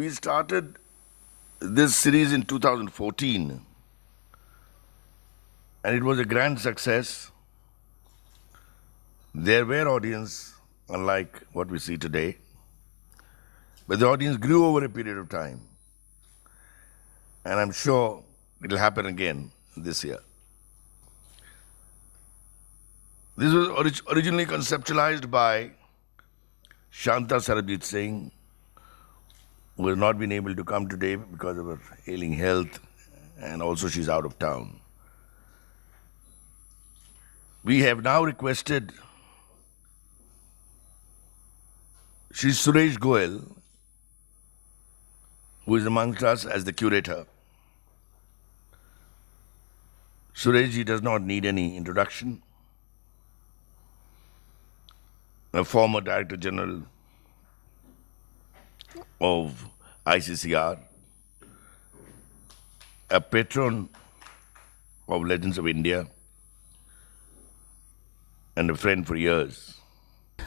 We started this series in 2014, and it was a grand success. There were audience, unlike what we see today, but the audience grew over a period of time, and I'm sure it'll happen again this year. This was originally conceptualized by Shanta Sarabjit Singh, who has not been able to come today because of her ailing health, and also she's out of town. We have now requested Shri Suresh Goel, who is amongst us as the curator. Suresh does not need any introduction. A former Director General of ICCR, a patron of Legends of India, and a friend for years.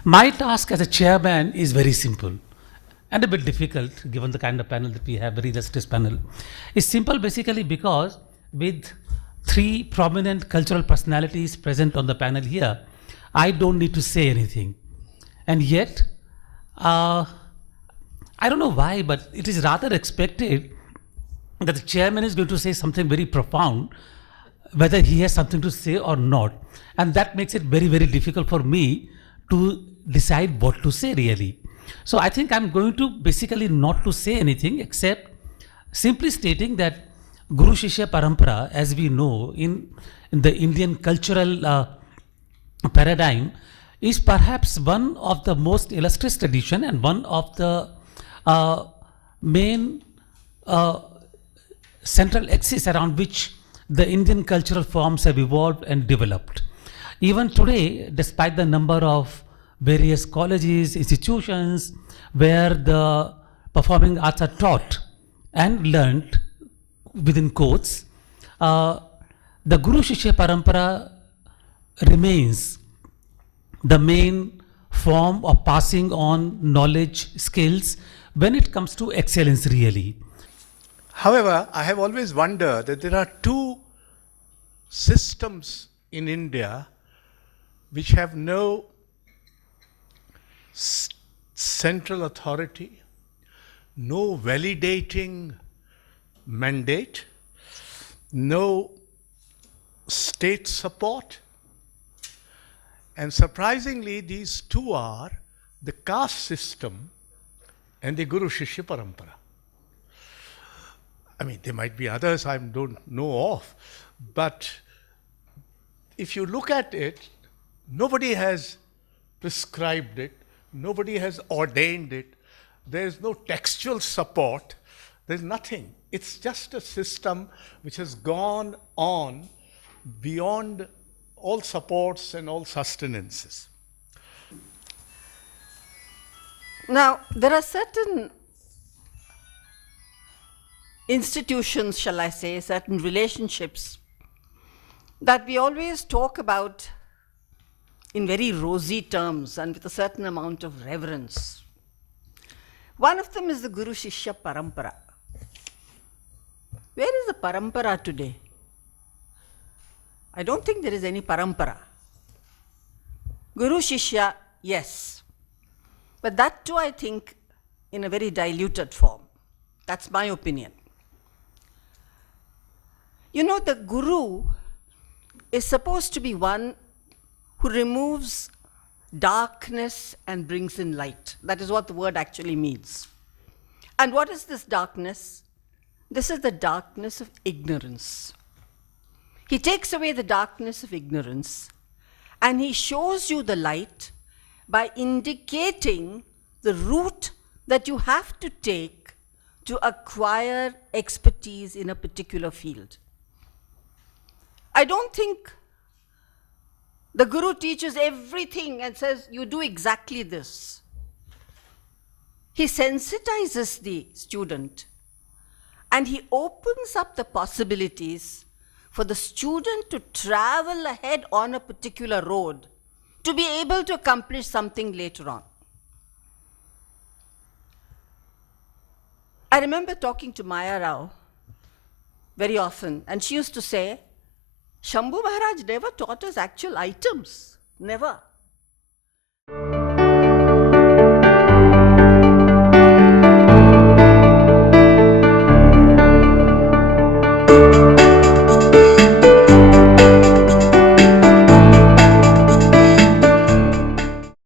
My task as a chairman is very simple and a bit difficult given the kind of panel that we have, very illustrious panel. It's simple basically because with three prominent cultural personalities present on the panel here, I don't need to say anything. And yet, I don't know why, but it is rather expected that the chairman is going to say something very profound, whether he has something to say or not. And that makes it very, very difficult for me to decide what to say really. So I think I'm going to basically not to say anything except simply stating that Guru Shishya Parampara, as we know in the Indian cultural paradigm, is perhaps one of the most illustrious tradition and one of the main central axis around which the Indian cultural forms have evolved and developed. Even today, despite the number of various colleges, institutions where the performing arts are taught and learned within quotes, the Guru Shishya Parampara remains the main form of passing on knowledge, skills, when it comes to excellence really. However, I have always wondered that there are two systems in India which have no central authority, no validating mandate, no state support. And surprisingly, these two are the caste system and the Guru Shishya Parampara. I mean, there might be others I don't know of, but if you look at it, nobody has prescribed it, nobody has ordained it, there's no textual support, there's nothing. It's just a system which has gone on beyond all supports and all sustenances. Now, there are certain institutions, shall I say, certain relationships that we always talk about in very rosy terms and with a certain amount of reverence. One of them is the Guru Shishya Parampara. Where is the Parampara today? I don't think there is any Parampara. Guru Shishya, yes. But that too, I think, in a very diluted form. That's my opinion. You know, the Guru is supposed to be one who removes darkness and brings in light. That is what the word actually means. And what is this darkness? This is the darkness of ignorance. He takes away the darkness of ignorance and he shows you the light by indicating the route that you have to take to acquire expertise in a particular field. I don't think the Guru teaches everything and says, you do exactly this. He sensitizes the student and he opens up the possibilities for the student to travel ahead on a particular road to be able to accomplish something later on. I remember talking to Maya Rao very often, and she used to say, Shambhu Maharaj never taught us actual items. Never.